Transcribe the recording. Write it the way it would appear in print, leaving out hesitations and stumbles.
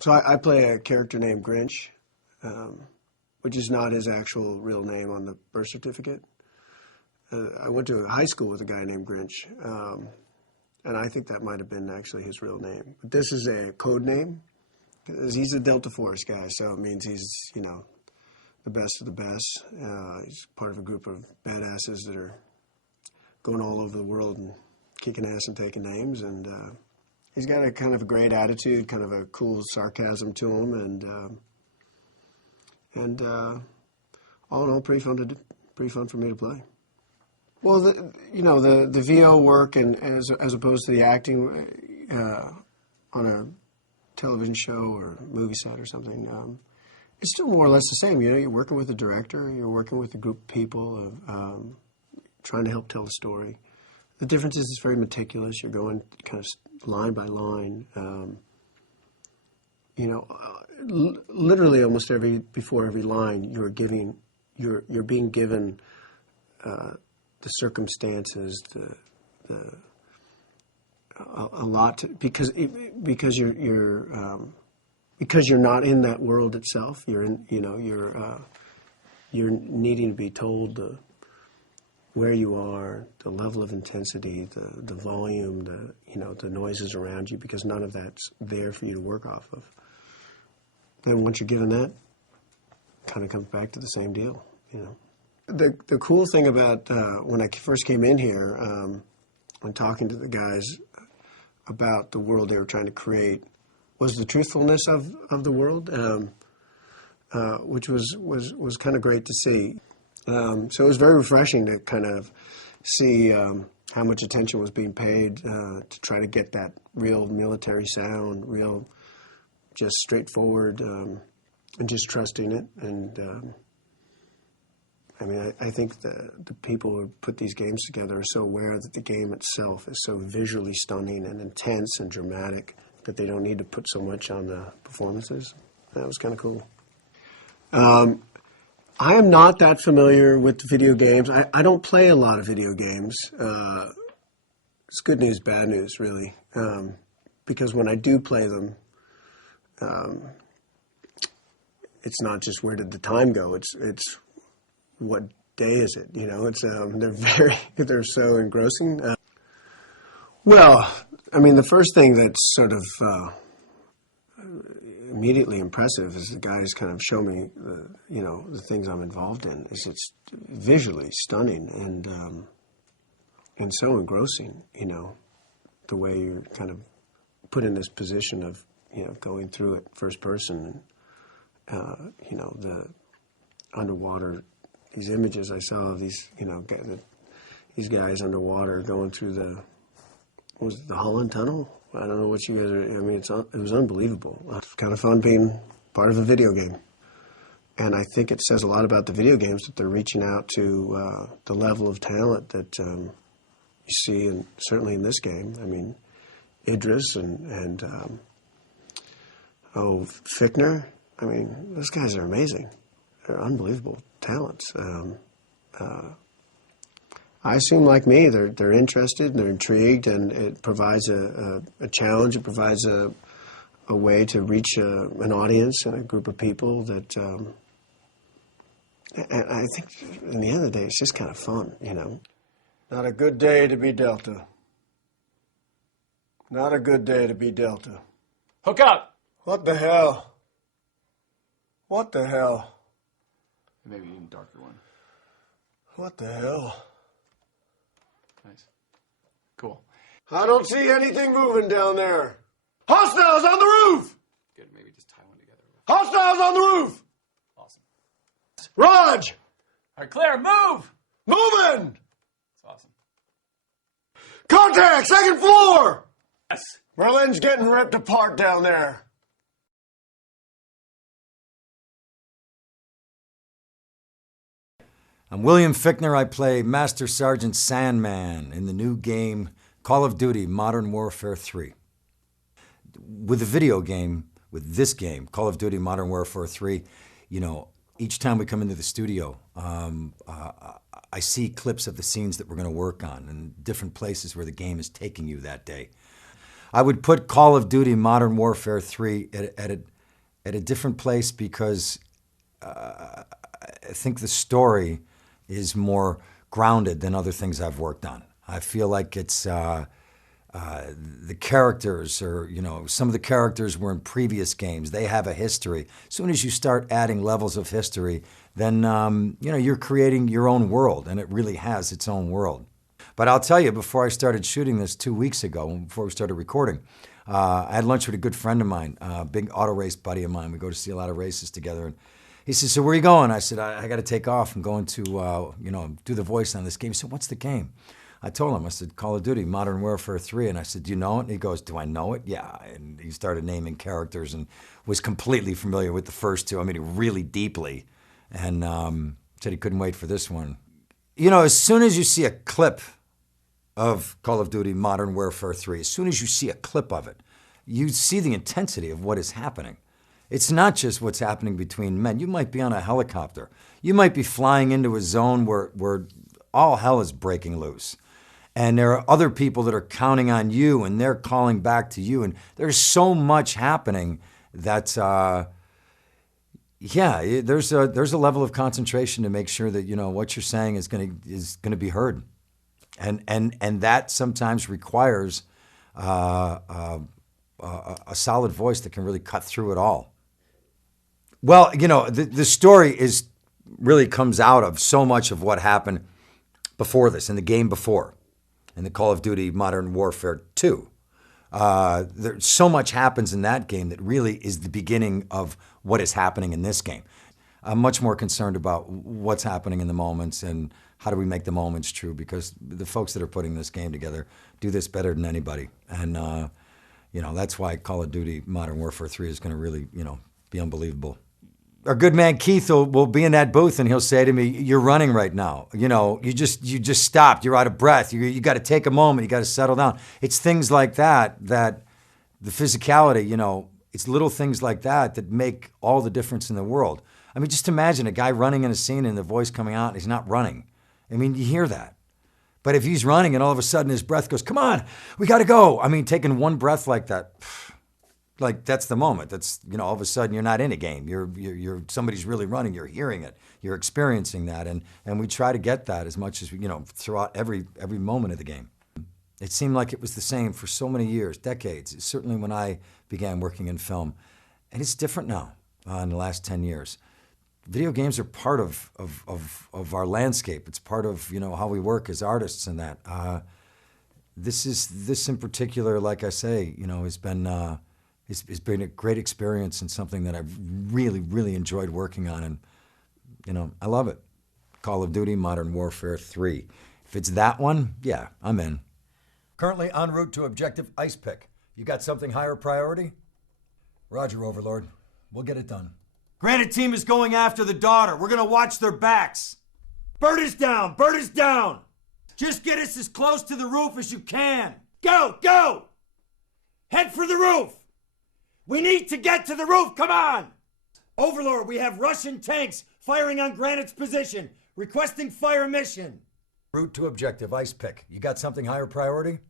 So I play a character named Grinch, which is not his actual real name on the birth certificate. I went to a high school with a guy named Grinch, and I think that might have been actually his real name. But this is a code name, because he's a Delta Force guy, so it means he's, you know, the best of the best. He's part of a group of badasses that are going all over the world and kicking ass and taking names, and he's got a kind of a great attitude, kind of a cool sarcasm to him, and all in all, pretty fun for me to play. Well, the VO work, and as opposed to the acting on a television show or movie set or something, it's still more or less the same. You know, you're working with a director, you're working with a group of people, trying to help tell the story. The difference is it's very meticulous. You're going kind of line by line. Literally almost before every line, you're being given the circumstances, a lot because you're not in that world itself. You're needing to be told where you are, the level of intensity, the volume, the noises around you, because none of that's there for you to work off of. Then once you're given that, it kind of comes back to the same deal, you know. The cool thing about when I first came in here, when talking to the guys about the world they were trying to create, was the truthfulness of the world, which was kind of great to see. So it was very refreshing to kind of see how much attention was being paid to try to get that real military sound, real just straightforward, and just trusting it. And I mean, I think the people who put these games together are so aware that the game itself is so visually stunning and intense and dramatic that they don't need to put so much on the performances. That was kind of cool. I am not that familiar with video games. I don't play a lot of video games. It's good news, bad news, really. Because when I do play them, it's not just where did the time go. It's what day is it? You know, it's they're so engrossing. Well, I mean, the first thing that's sort of immediately impressive is the guys kind of show me the things I'm involved in. It's visually stunning and so engrossing. You know, the way you're kind of put in this position of going through it first person, and the underwater. These images I saw of these, these guys underwater going through the Holland Tunnel? I don't know what you guys are, I mean, it was unbelievable. It's kind of fun being part of a video game. And I think it says a lot about the video games that they're reaching out to the level of talent that you see, and certainly in this game. I mean, Idris and Fichtner. I mean, those guys are amazing. They're unbelievable talents. I assume, like me, they're interested and they're intrigued, and it provides a challenge. It provides a way to reach an audience and a group of people that. And I think, in the end of the day, it's just kind of fun, you know. Not a good day to be Delta. Not a good day to be Delta. Hook up! What the hell? What the hell? Maybe an even darker one. What the hell? Nice. Cool. I don't see anything moving down there. Hostiles on the roof! Good, maybe just tie one together. Hostiles on the roof! Awesome. Raj! All right, Claire, move! Moving! That's awesome. Contact, second floor! Yes. Berlin's getting ripped apart down there. I'm William Fichtner. I play Master Sergeant Sandman in the new game Call of Duty Modern Warfare 3. With the video game, with this game, Call of Duty Modern Warfare 3, each time we come into the studio, I see clips of the scenes that we're going to work on and different places where the game is taking you that day. I would put Call of Duty Modern Warfare 3 at at a different place because I think the story is more grounded than other things I've worked on. I feel like it's the characters, or some of the characters were in previous games. They have a history. As soon as you start adding levels of history, then you're creating your own world, and it really has its own world. But I'll tell you, before I started shooting this 2 weeks ago, before we started recording, I had lunch with a good friend of mine, a big auto race buddy of mine. We go to see a lot of races together, and he said, "So where are you going?" I said, I got to take off. I'm going to, do the voice on this game. He said, "What's the game?" I told him, I said, "Call of Duty, Modern Warfare 3. And I said, "Do you know it?" And he goes, "Do I know it?" "Yeah." And he started naming characters and was completely familiar with the first two. I mean, really deeply. And said he couldn't wait for this one. As soon as you see a clip of Call of Duty Modern Warfare 3, as soon as you see a clip of it, you see the intensity of what is happening. It's not just what's happening between men. You might be on a helicopter. You might be flying into a zone where all hell is breaking loose. And there are other people that are counting on you, and they're calling back to you. And there's so much happening that, there's a level of concentration to make sure that what you're saying is gonna be heard. And that sometimes requires a solid voice that can really cut through it all. Well, the story really comes out of so much of what happened before this, in the game before, in the Call of Duty Modern Warfare 2. So much happens in that game that really is the beginning of what is happening in this game. I'm much more concerned about what's happening in the moments and how do we make the moments true, because the folks that are putting this game together do this better than anybody. And, that's why Call of Duty Modern Warfare 3 is going to really, be unbelievable. Our good man Keith will be in that booth and he'll say to me, "You're running right now. You just stopped. You're out of breath. You got to take a moment. You got to settle down." It's things like that the physicality, it's little things like that make all the difference in the world. I mean, just imagine a guy running in a scene and the voice coming out and he's not running. I mean, you hear that. But if he's running and all of a sudden his breath goes, "Come on, we got to go." I mean, taking one breath like that, like that's the moment. That's, all of a sudden you're not in a game. You're somebody's really running. You're hearing it. You're experiencing that. And we try to get that as much as throughout every moment of the game. It seemed like it was the same for so many years, decades, certainly when I began working in film. And it's different now in the last 10 years. Video games are part of our landscape. It's part of, how we work as artists and that. This in particular, like I say, has been it's been a great experience and something that I've really, really enjoyed working on. And, I love it. Call of Duty Modern Warfare 3. If it's that one, yeah, I'm in. Currently en route to objective ice pick. You got something higher priority? Roger, Overlord. We'll get it done. Granite team is going after the daughter. We're going to watch their backs. Bird is down. Bird is down. Just get us as close to the roof as you can. Go, go. Head for the roof. We need to get to the roof. Come on. Overlord, we have Russian tanks firing on Granite's position. Requesting fire mission. Route to objective ice pick. You got something higher priority?